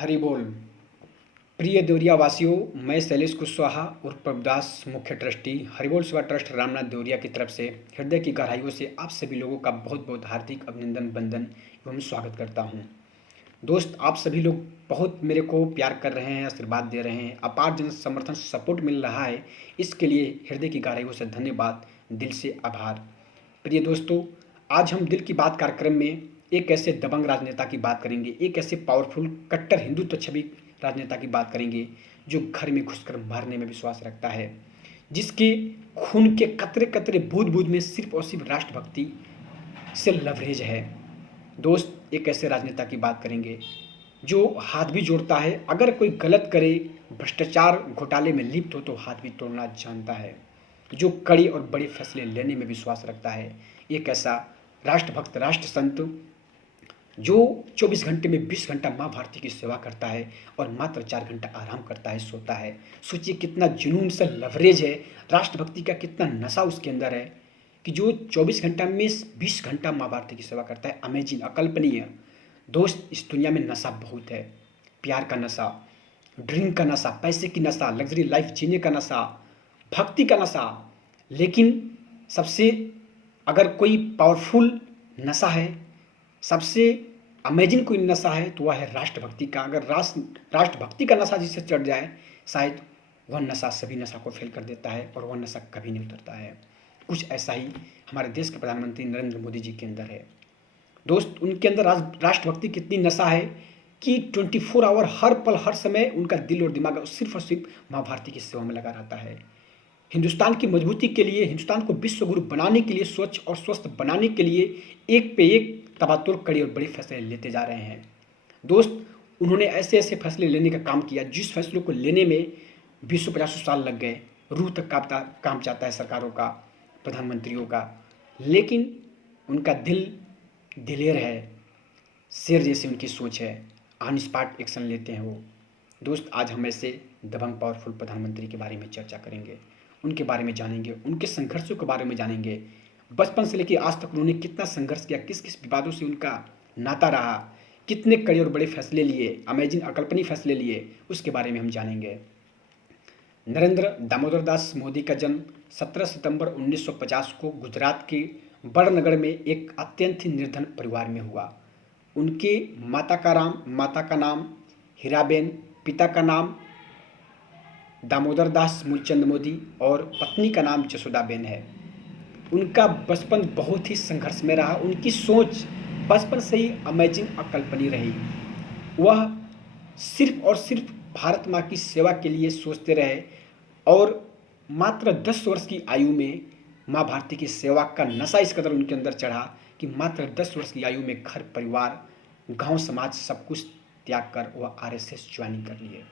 हरि बोल। प्रिय देवरिया वासियों, मैं शैलेश कुशवाहा और प्रभुदास मुख्य ट्रस्टी हरिबोल सेवा ट्रस्ट रामनाथ देवरिया की तरफ से हृदय की गहराइयों से आप सभी लोगों का बहुत बहुत हार्दिक अभिनंदन वंदन एवं स्वागत करता हूं। दोस्त, आप सभी लोग बहुत मेरे को प्यार कर रहे हैं, आशीर्वाद दे रहे हैं, अपार जन समर्थन सपोर्ट मिल रहा है। इसके लिए हृदय की गहराइयों से धन्यवाद, दिल से आभार। प्रिय दोस्तों, आज हम दिल की बात कार्यक्रम में एक ऐसे दबंग राजनेता की बात करेंगे, एक ऐसे पावरफुल कट्टर हिंदुत्व छवि राजनेता की बात करेंगे जो घर में घुसकर मारने में विश्वास रखता है, जिसके खून के कतरे कतरे बूंद बूंद में सिर्फ और सिर्फ राष्ट्रभक्ति से लवरेज है। दोस्त, एक ऐसे राजनेता की बात करेंगे जो हाथ भी जोड़ता है, अगर कोई गलत करे, भ्रष्टाचार घोटाले में लिप्त हो तो हाथ भी तोड़ना जानता है, जो कड़े और बड़े फैसले लेने में विश्वास रखता है। एक ऐसा राष्ट्रभक्त, राष्ट्र संत जो 24 घंटे में 20 घंटा माँ भारती की सेवा करता है और मात्र 4 घंटा आराम करता है, सोता है। सोचिए कितना जुनून से लवरेज है, राष्ट्रभक्ति का कितना नशा उसके अंदर है कि जो 24 घंटा में 20 घंटा माँ भारती की सेवा करता है। अमेजिंग, अकल्पनीय। दोस्त, इस दुनिया में नशा बहुत है। प्यार का नशा, ड्रीम का नशा, पैसे की नशा, लग्जरी लाइफ जीने का नशा, भक्ति का नशा। लेकिन सबसे अगर कोई पावरफुल नशा है, सबसे अमेजिंग कोई नशा है तो वह है राष्ट्रभक्ति का। अगर राष्ट्रभक्ति का नशा जिसे चढ़ जाए, शायद वह नशा सभी नशा को फेल कर देता है और वह नशा कभी नहीं उतरता है। कुछ ऐसा ही हमारे देश के प्रधानमंत्री नरेंद्र मोदी जी के अंदर है। दोस्त, उनके अंदर राष्ट्रभक्ति कितनी नशा है कि 24 आवर हर पल हर समय उनका दिल और दिमाग सिर्फ और सिर्फ माँ भारती की सेवा में लगा रहता है। हिंदुस्तान की मजबूती के लिए, हिंदुस्तान को विश्व गुरु बनाने के लिए, स्वच्छ और स्वस्थ बनाने के लिए एक पे एक तबातुर कड़े और बड़े फैसले लेते जा रहे हैं। दोस्त, उन्होंने ऐसे ऐसे फैसले लेने का काम किया जिस फैसलों को लेने में 20-50 साल लग गए। रूह तक काम चाहता है सरकारों का, प्रधानमंत्रियों का, लेकिन उनका दिल दिलेर है, शेर जैसी उनकी सोच है, ऑन स्पॉट एक्शन लेते हैं वो। दोस्त, आज हम ऐसे दबंग पावरफुल प्रधानमंत्री के बारे में चर्चा करेंगे, उनके बारे में जानेंगे, उनके संघर्षों के बारे में जानेंगे। बचपन से लेकर आज तक उन्होंने कितना संघर्ष किया, किस किस विवादों से उनका नाता रहा, कितने कड़े और बड़े फैसले लिए, अमेजिंग अकल्पनीय फैसले लिए, उसके बारे में हम जानेंगे। नरेंद्र दामोदर दास मोदी का जन्म 17 सितंबर 1950 को गुजरात के बड़नगर में एक अत्यंत ही निर्धन परिवार में हुआ। उनके माता का नाम हीराबेन, पिता का नाम दामोदर दास मूलचंद मोदी और पत्नी का नाम जसोदाबेन है। उनका बचपन बहुत ही संघर्ष में रहा। उनकी सोच बचपन से ही अमेजिंग अकल्पनीय रही। वह सिर्फ और सिर्फ भारत माँ की सेवा के लिए सोचते रहे और मात्र 10 वर्ष की आयु में माँ भारती की सेवा का नशा इस कदर उनके अंदर चढ़ा कि मात्र 10 वर्ष की आयु में घर परिवार, गांव समाज सब कुछ त्याग कर वह आरएसएस ज्वाइनिंग कर लिए।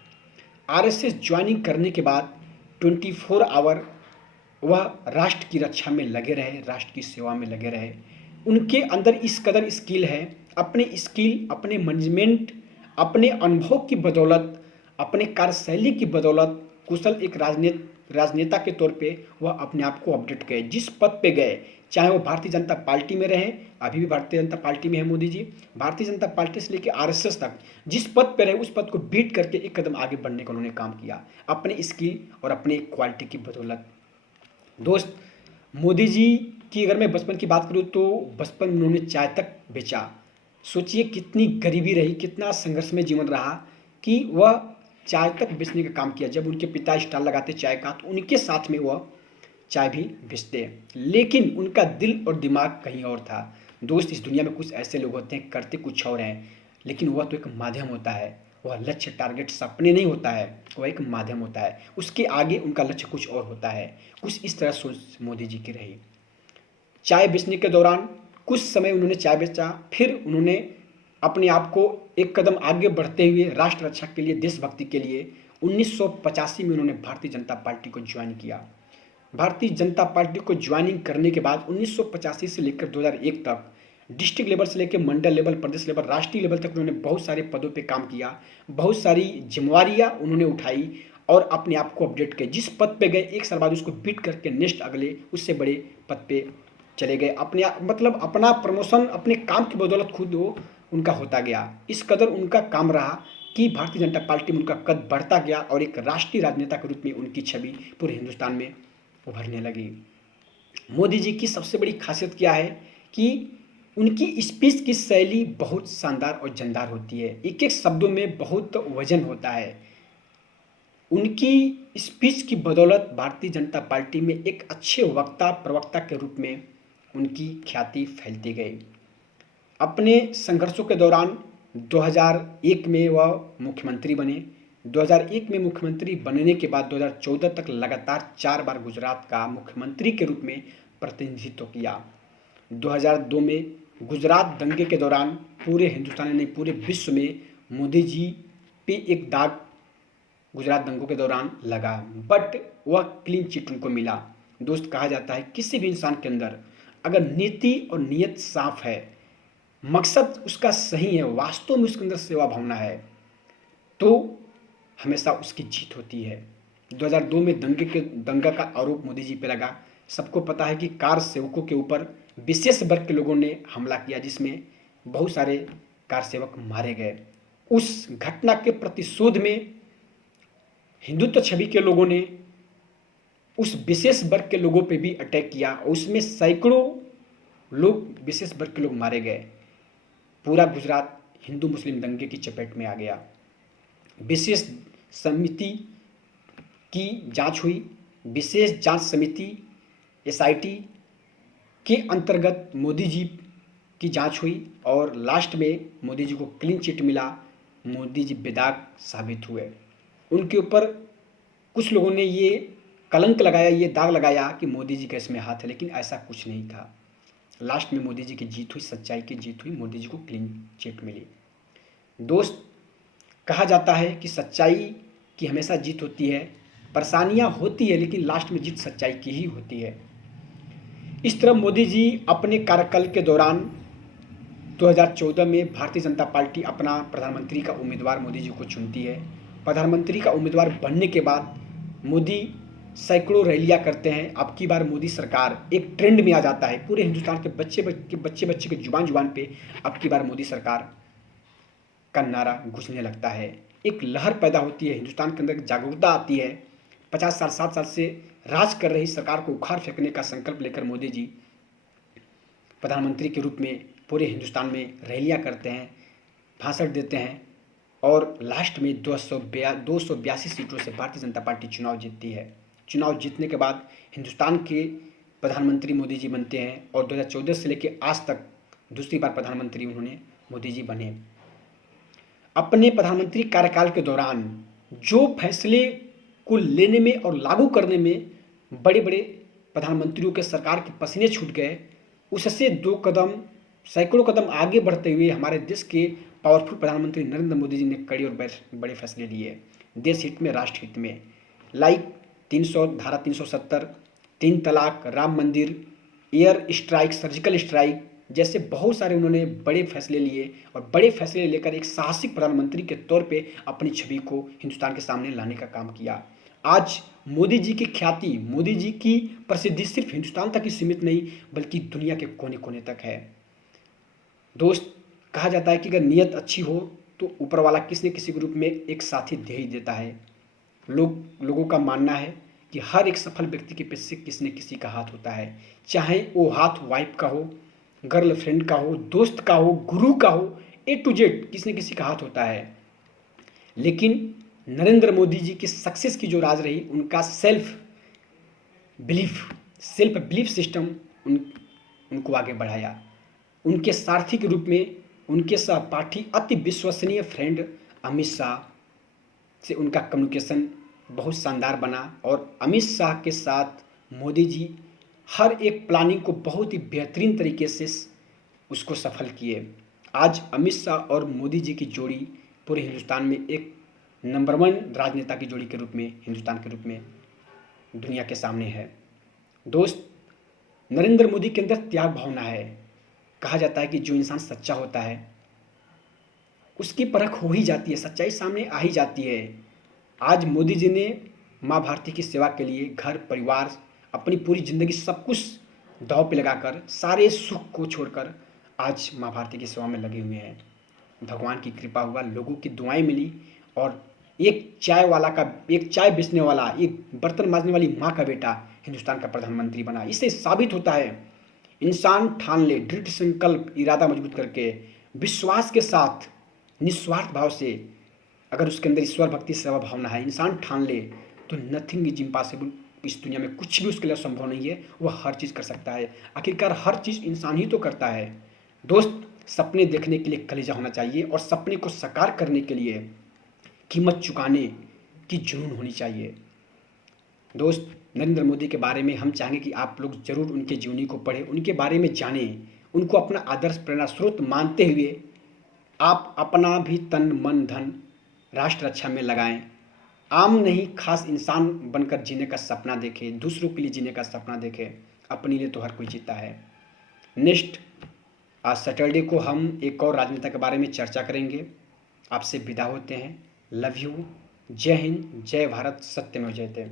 आरएसएस ज्वाइनिंग करने के बाद 24 आवर वह राष्ट्र की रक्षा में लगे रहे, राष्ट्र की सेवा में लगे रहे। उनके अंदर इस कदर स्किल है, अपने स्किल, अपने मैनेजमेंट, अपने अनुभव की बदौलत, अपने कार्यशैली की बदौलत कुशल एक राजनेता के तौर पे वह अपने आप को अपडेट गए। जिस पद पे गए, चाहे वो भारतीय जनता पार्टी में रहे, अभी भी भारतीय जनता पार्टी में है मोदी जी, भारतीय जनता पार्टी से लेकर आरएसएस तक जिस पद पे रहे उस पद को बीट करके एक कदम आगे बढ़ने का उन्होंने काम किया, अपने स्किल और अपने क्वालिटी की बदौलत। दोस्त, मोदी जी की अगर मैं बचपन की बात करूँ तो बचपन में उन्होंने चाय तक बेचा। सोचिए कितनी गरीबी रही, कितना संघर्ष में जीवन रहा कि वह चाय तक बेचने का काम किया। जब उनके पिता स्टॉल लगाते चाय का तो उनके साथ में वह चाय भी बेचते, लेकिन उनका दिल और दिमाग कहीं और था। दोस्त, इस दुनिया में कुछ ऐसे लोग होते हैं, करते कुछ और हैं, लेकिन वह तो एक माध्यम होता है। वह लक्ष्य, टारगेट सपने नहीं होता है, वह एक माध्यम होता है। उसके आगे उनका लक्ष्य कुछ और होता है। कुछ इस तरह सोच मोदी जी की रही। चाय बेचने के दौरान कुछ समय उन्होंने चाय बेचा, फिर उन्होंने अपने आप को एक कदम आगे बढ़ते हुए राष्ट्र रक्षा के लिए, देशभक्ति के लिए 1985 में उन्होंने भारतीय जनता पार्टी को ज्वाइन किया। भारतीय जनता पार्टी को ज्वाइनिंग करने के बाद 1985 से लेकर 2001 तक डिस्ट्रिक्ट लेवल से लेकर मंडल लेवल, प्रदेश लेवल, राष्ट्रीय लेवल तक उन्होंने बहुत सारे पदों पे काम किया, बहुत सारी जिम्मेवारियां उन्होंने उठाई और अपने आप को अपडेट किया। जिस पद पे गए एक साल बाद उसको बीट करके नेक्स्ट अगले उससे बड़े पद पे चले गए। अपने मतलब अपना प्रमोशन अपने काम की बदौलत खुद वो उनका होता गया। इस कदर उनका काम रहा कि भारतीय जनता पार्टी में उनका कद बढ़ता गया और एक राष्ट्रीय राजनेता के रूप में उनकी छवि पूरे हिंदुस्तान में उभरने लगी। मोदी जी की सबसे बड़ी खासियत क्या है कि उनकी स्पीच की शैली बहुत शानदार और जानदार होती है। एक एक शब्दों में बहुत वजन होता है। उनकी स्पीच की बदौलत भारतीय जनता पार्टी में एक अच्छे वक्ता प्रवक्ता के रूप में उनकी ख्याति फैलती गई। अपने संघर्षों के दौरान 2001 में वह मुख्यमंत्री बने। 2001 में मुख्यमंत्री बनने के बाद 2014 तक लगातार 4 बार गुजरात का मुख्यमंत्री के रूप में प्रतिनिधित्व किया। 2002 में गुजरात दंगे के दौरान पूरे हिंदुस्तान नहीं पूरे विश्व में मोदी जी पे एक दाग गुजरात दंगों के दौरान लगा, बट वह क्लीन चिट उनको मिला। दोस्त, कहा जाता है किसी भी इंसान के अंदर अगर नीति और नीयत साफ है, मकसद उसका सही है, वास्तव में उसके अंदर सेवा भावना है, तो हमेशा उसकी जीत होती है। 2002 में दंगा का आरोप मोदी जी पे लगा। सबको पता है कि कार सेवकों के ऊपर विशेष वर्ग के लोगों ने हमला किया, जिसमें बहुत सारे कार सेवक मारे गए। उस घटना के प्रतिशोध में हिंदुत्व छवि के लोगों ने उस विशेष वर्ग के लोगों पे भी अटैक किया और उसमें सैकड़ों लोग, विशेष वर्ग के लोग मारे गए। पूरा गुजरात हिंदू मुस्लिम दंगे की चपेट में आ गया। विशेष समिति की जांच हुई। विशेष जांच समिति SIT के अंतर्गत मोदी जी की जांच हुई और लास्ट में मोदी जी को क्लीन चिट मिला। मोदी जी बेदाग साबित हुए। उनके ऊपर कुछ लोगों ने ये कलंक लगाया, ये दाग लगाया कि मोदी जी का इसमें हाथ है, लेकिन ऐसा कुछ नहीं था। लास्ट में मोदी जी की जीत हुई, सच्चाई की जीत हुई, मोदी जी को क्लीन चिट मिली। दोस्त, कहा जाता है कि सच्चाई की हमेशा जीत होती है। परेशानियां होती है लेकिन लास्ट में जीत सच्चाई की ही होती है। इस तरह मोदी जी अपने कार्यकाल के दौरान 2014 में भारतीय जनता पार्टी अपना प्रधानमंत्री का उम्मीदवार मोदी जी को चुनती है। प्रधानमंत्री का उम्मीदवार बनने के बाद मोदी सैकड़ों रैलियां करते हैं। अब की बार मोदी सरकार एक ट्रेंड में आ जाता है। पूरे हिंदुस्तान के बच्चे के जुबान पे अब की बार मोदी सरकार का नारा गूंजने लगता है। एक लहर पैदा होती है, हिंदुस्तान के अंदर जागरूकता आती है। 50 साल 60 साल से राज कर रही सरकार को उखाड़ फेंकने का संकल्प लेकर मोदी जी प्रधानमंत्री के रूप में पूरे हिंदुस्तान में रैलियां करते हैं, भाषण देते हैं और लास्ट में 282 सीटों से भारतीय जनता पार्टी चुनाव जीतती है। चुनाव जीतने के बाद हिंदुस्तान के प्रधानमंत्री मोदी जी बनते हैं और 2014 से लेकर आज तक दूसरी बार प्रधानमंत्री उन्होंने मोदी जी बने। अपने प्रधानमंत्री कार्यकाल के दौरान जो फैसले को लेने में और लागू करने में बड़े बड़े प्रधानमंत्रियों के सरकार के पसीने छूट गए, उससे 2 कदम सैकड़ों कदम आगे बढ़ते हुए हमारे देश के पावरफुल प्रधानमंत्री नरेंद्र मोदी जी ने कड़े और बड़े फैसले लिए देश हित में, राष्ट्र हित में। लाइक धारा 370, 3 तलाक, राम मंदिर, एयर स्ट्राइक, सर्जिकल स्ट्राइक जैसे बहुत सारे उन्होंने बड़े फैसले लिए और बड़े फैसले लेकर एक साहसिक प्रधानमंत्री के तौर पे अपनी छवि को हिंदुस्तान के सामने लाने का काम किया। आज मोदी जी की ख्याति, मोदी जी की प्रसिद्धि सिर्फ हिंदुस्तान तक ही सीमित नहीं बल्कि दुनिया के कोने कोने तक है। दोस्त, कहा जाता है कि अगर नीयत अच्छी हो तो ऊपर वाला किसी न किसी के रूप में एक साथी दे ही देता है। लोगों का मानना है कि हर एक सफल व्यक्ति के पीछे किसी न किसी का हाथ होता है, चाहे वो हाथ वाइफ का हो, गर्लफ्रेंड का हो, दोस्त का हो, गुरु का हो, A to Z किसी न किसी का हाथ होता है। लेकिन नरेंद्र मोदी जी की सक्सेस की जो राज रही, उनका सेल्फ बिलीफ सिस्टम उनको आगे बढ़ाया। उनके सारथी के रूप में उनके सहपाठी अति विश्वसनीय फ्रेंड अमित शाह से उनका कम्युनिकेशन बहुत शानदार बना और अमित शाह के साथ मोदी जी हर एक प्लानिंग को बहुत ही बेहतरीन तरीके से उसको सफल किए। आज अमित शाह और मोदी जी की जोड़ी पूरे हिंदुस्तान में एक नंबर 1 राजनेता की जोड़ी के रूप में, हिंदुस्तान के रूप में दुनिया के सामने है। दोस्त, नरेंद्र मोदी के अंदर त्याग भावना है। कहा जाता है कि जो इंसान सच्चा होता है उसकी परख हो ही जाती है, सच्चाई सामने आ ही जाती है। आज मोदी जी ने माँ भारती की सेवा के लिए घर परिवार, अपनी पूरी जिंदगी सब कुछ दांव पे लगाकर, सारे सुख को छोड़कर आज माँ भारती की सेवा में लगे हुए हैं। भगवान की कृपा हुआ, लोगों की दुआएं मिली और एक चाय बेचने वाला, एक बर्तन मांजने वाली माँ का बेटा हिंदुस्तान का प्रधानमंत्री बना। इससे साबित होता है इंसान ठान ले, दृढ़ संकल्प, इरादा मजबूत करके, विश्वास के साथ, निस्वार्थ भाव से, अगर उसके अंदर ईश्वर भक्ति सेवा भावना है, इंसान ठान ले तो नथिंग इज इम्पॉसिबल। इस दुनिया में कुछ भी उसके लिए संभव नहीं है, वह हर चीज़ कर सकता है। आखिरकार हर चीज़ इंसान ही तो करता है। दोस्त, सपने देखने के लिए कलेजा होना चाहिए और सपने को साकार करने के लिए कीमत चुकाने की जुनून होनी चाहिए। दोस्त, नरेंद्र मोदी के बारे में हम चाहेंगे कि आप लोग ज़रूर उनके जीवनी को पढ़ें, उनके बारे में जानें, उनको अपना आदर्श प्रेरणा स्रोत मानते हुए आप अपना भी तन मन धन राष्ट्र रक्षा में लगाएं। आम नहीं, खास इंसान बनकर जीने का सपना देखें, दूसरों के लिए जीने का सपना देखें। अपने लिए तो हर कोई जीता है। नेक्स्ट आज सैटरडे को हम एक और राजनेता के बारे में चर्चा करेंगे। आपसे विदा होते हैं। Love you. जय हिंद, जय भारत, सत्यमेव जयते।